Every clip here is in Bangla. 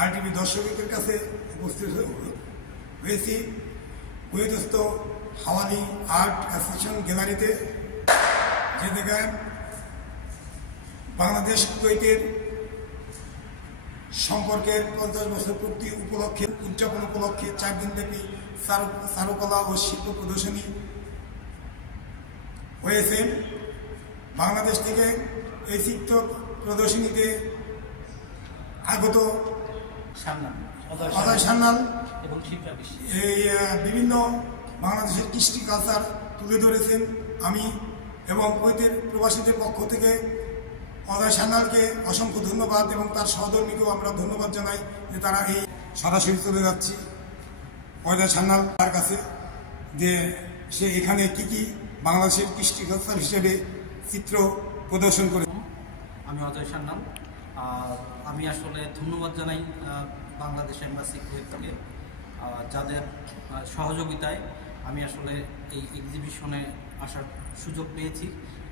আরটিভি দর্শকদের কাছে উপস্থিত হয়েছি কুয়েতস্থ হাওয়ালি আর্ট অ্যাসোসিয়েশন গ্যালারিতে, যে জায়গায় বাংলাদেশ কুয়েতের সম্পর্কের 50 বছর পূর্তি উপলক্ষে উদযাপন উপলক্ষে 4 দিনব্যাপী চারুকলা ও শিল্প প্রদর্শনী হয়েছে। বাংলাদেশ থেকে এই চিত্র প্রদর্শনীতে আগত অজয় সান্যাল এই বিভিন্ন বাংলাদেশের কৃষ্টি কালচার তুলে ধরেছেন। আমি এবং কুয়েতের প্রবাসীদের পক্ষ থেকে অজয় সান্যালকে অসংখ্য ধন্যবাদ এবং তার সহধর্মীকেও আমরা ধন্যবাদ জানাই যে তারা এই সরাসরি চলে যাচ্ছি অজয় সান্যাল তার কাছে, যে সে এখানে কি কি বাংলাদেশের কৃষ্টি কালচার হিসেবে চিত্র প্রদর্শন করে। আমি অজয় সান্যাল। আমি আসলে ধন্যবাদ জানাই বাংলাদেশ এম্বাসি কুয়েতকে, যাদের সহযোগিতায় আমি আসলে এই এক্সিবিশনে আসার সুযোগ পেয়েছি।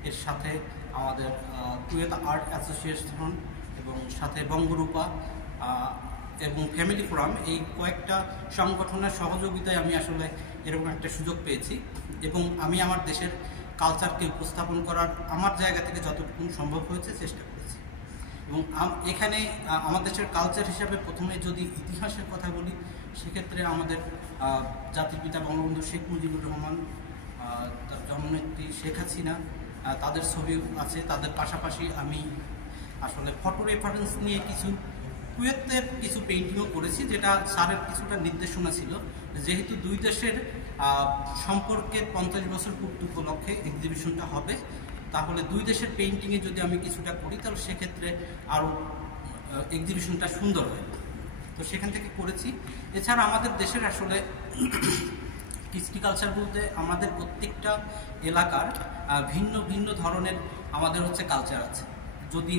এর সাথে আমাদের কুয়েত আর্ট অ্যাসোসিয়েশন এবং সাথে বঙ্গরূপা এবং ফ্যামিলি ফোরাম, এই কয়েকটা সংগঠনের সহযোগিতায় আমি আসলে এরকম একটা সুযোগ পেয়েছি এবং আমি আমার দেশের কালচারকে উপস্থাপন করার আমার জায়গা থেকে যতটুকু সম্ভব হয়েছে চেষ্টা করেছি। এবং এখানে আমাদের দেশের কালচার হিসাবে প্রথমে যদি ইতিহাসের কথা বলি, সেক্ষেত্রে আমাদের জাতির পিতা বঙ্গবন্ধু শেখ মুজিবুর রহমান, তার জননেত্রী শেখ হাসিনা, তাদের ছবি আছে। তাদের পাশাপাশি আমি আসলে ফটো রেফারেন্স নিয়ে কিছু কুয়েতের কিছু পেইন্টিংও করেছি, যেটা স্যারের কিছুটা নির্দেশনা ছিল। যেহেতু দুই দেশের সম্পর্কের 50 বছর পূর্তি উপলক্ষে এক্সিবিশনটা হবে, তাহলে দুই দেশের পেইন্টিংয়ে যদি আমি কিছুটা করি তাহলে সেক্ষেত্রে আরও এক্সিবিশনটা সুন্দর হয়। তো সেখান থেকে করেছি। এছাড়া আমাদের দেশের আসলে কৃষ্টি কালচার বলতে আমাদের প্রত্যেকটা এলাকার ভিন্ন ভিন্ন ধরনের আমাদের কালচার আছে। যদি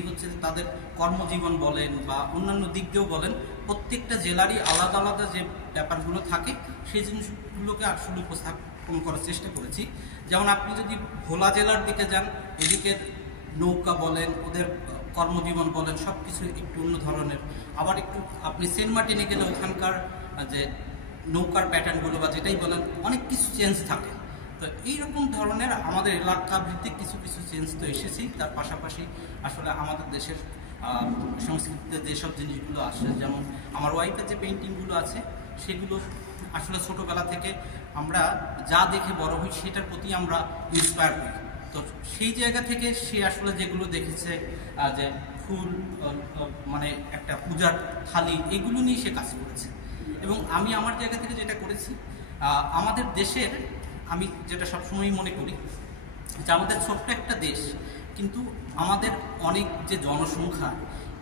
তাদের কর্মজীবন বলেন বা অন্যান্য দিক দিয়েও বলেন, প্রত্যেকটা জেলারই আলাদা আলাদা যে ব্যাপারগুলো থাকে সেই জিনিসগুলোকে আসলে উপস্থাপন করার চেষ্টা করেছি। যেমন আপনি যদি ভোলা জেলার দিকে যান, এদিকের নৌকা বলেন, ওদের কর্মজীবন বলেন, সব কিছু একটু অন্য ধরনের। আবার একটু আপনি সেন্ট মার্টিনে গেলে ওখানকার যে নৌকার প্যাটার্নগুলো বা যেটাই বলেন, অনেক কিছু চেঞ্জ থাকে। তো এইরকম ধরনের আমাদের এলাকা ভিত্তিক কিছু কিছু চেঞ্জ তো এসেছি। তার পাশাপাশি আসলে আমাদের দেশের সংস্কৃতিতে যেসব জিনিসগুলো আসে, যেমন আমার ওয়াইফের যে পেইন্টিংগুলো আছে, সেগুলো আসলে ছোটোবেলা থেকে আমরা যা দেখে বড় হই সেটার প্রতি আমরা ইন্সপায়ার হই। তো সেই জায়গা থেকে সে আসলে যেগুলো দেখেছে, যে ফুল মানে একটা পূজার থালি, এগুলো নিয়ে সে কাজ করেছে। এবং আমি আমার জায়গা থেকে যেটা করেছি, আমাদের দেশের আমি যেটা সবসময়ই মনে করি যে আমাদের ছোট্ট একটা দেশ, কিন্তু আমাদের অনেক যে জনসংখ্যা,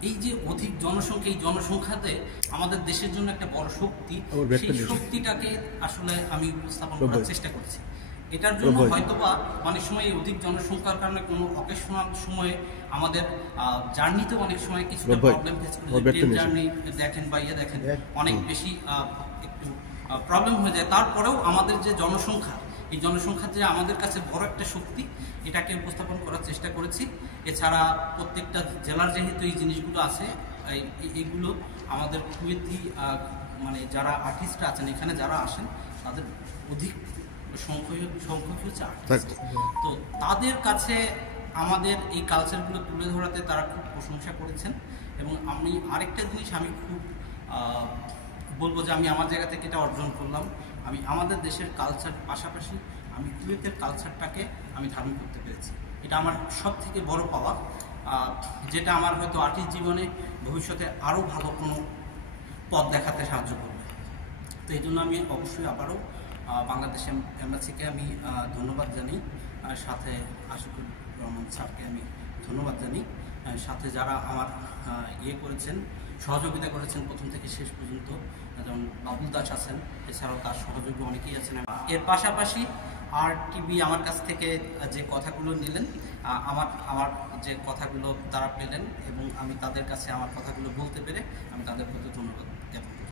এই যে অধিক জনসংখ্যা, এই জনসংখ্যাতে আমাদের দেশের জন্য একটা বড় শক্তি, সেই শক্তিটাকে আসলে আমি উপস্থাপন করার চেষ্টা করছি। এটার জন্য হয়তোবা অনেক সময় এই অধিক জনসংখ্যার কারণে কোনো অকেশনাল সময়ে আমাদের জার্নিতেও অনেক সময় কিছুটা প্রবলেম ফেস করি। ট্রেন জার্নি দেখেন বা ইয়ে দেখেন, অনেক বেশি একটু প্রবলেম হয়ে যায়। তারপরেও আমাদের যে জনসংখ্যা, এই জনসংখ্যা যে আমাদের কাছে বড় একটা শক্তি, এটাকে উপস্থাপন করার চেষ্টা করেছি। এছাড়া প্রত্যেকটা জেলার যেহেতু এই জিনিসগুলো আছে, এইগুলো আমাদের কুয়েতি মানে যারা আর্টিস্টরা আছেন, এখানে যারা আসেন, তাদের অধিক সংখ্যক হচ্ছে আর্টিস্ট। তো তাদের কাছে আমাদের এই কালচারগুলো তুলে ধরাতে তারা খুব প্রশংসা করেছেন। এবং আমি আরেকটা জিনিস আমি খুব বলবো যে আমি আমার জায়গা থেকে এটা অর্জন করলাম। আমি আমাদের দেশের কালচার পাশাপাশি আমি কুয়েতের কালচারটাকে আমি ধারণ করতে পেরেছি। এটা আমার সব থেকে বড় পাওয়া, যেটা আমার হয়তো আর্টিস্ট জীবনে ভবিষ্যতে আরও ভালো কোনো পথ দেখাতে সাহায্য করবে। তো এই জন্য আমি অবশ্যই আবারও বাংলাদেশ এম্বাসিকে আমি ধন্যবাদ জানাই, সাথে আশিকুর রহমান স্যারকে আমি ধন্যবাদ জানাই, সাথে যারা আমার করেছেন, সহযোগিতা করেছেন প্রথম থেকে শেষ পর্যন্ত, যেমন বাবুল দাস আছেন, এছাড়াও তার সহযোগী অনেকেই আছেন। এর পাশাপাশি আরটিভি আমার কাছ থেকে যে কথাগুলো নিলেন, আমার যে কথাগুলো তারা পেলেন এবং আমি তাদের কাছে আমার কথাগুলো বলতে পেরে আমি তাদের প্রতি ধন্যবাদ জ্ঞাপন করি।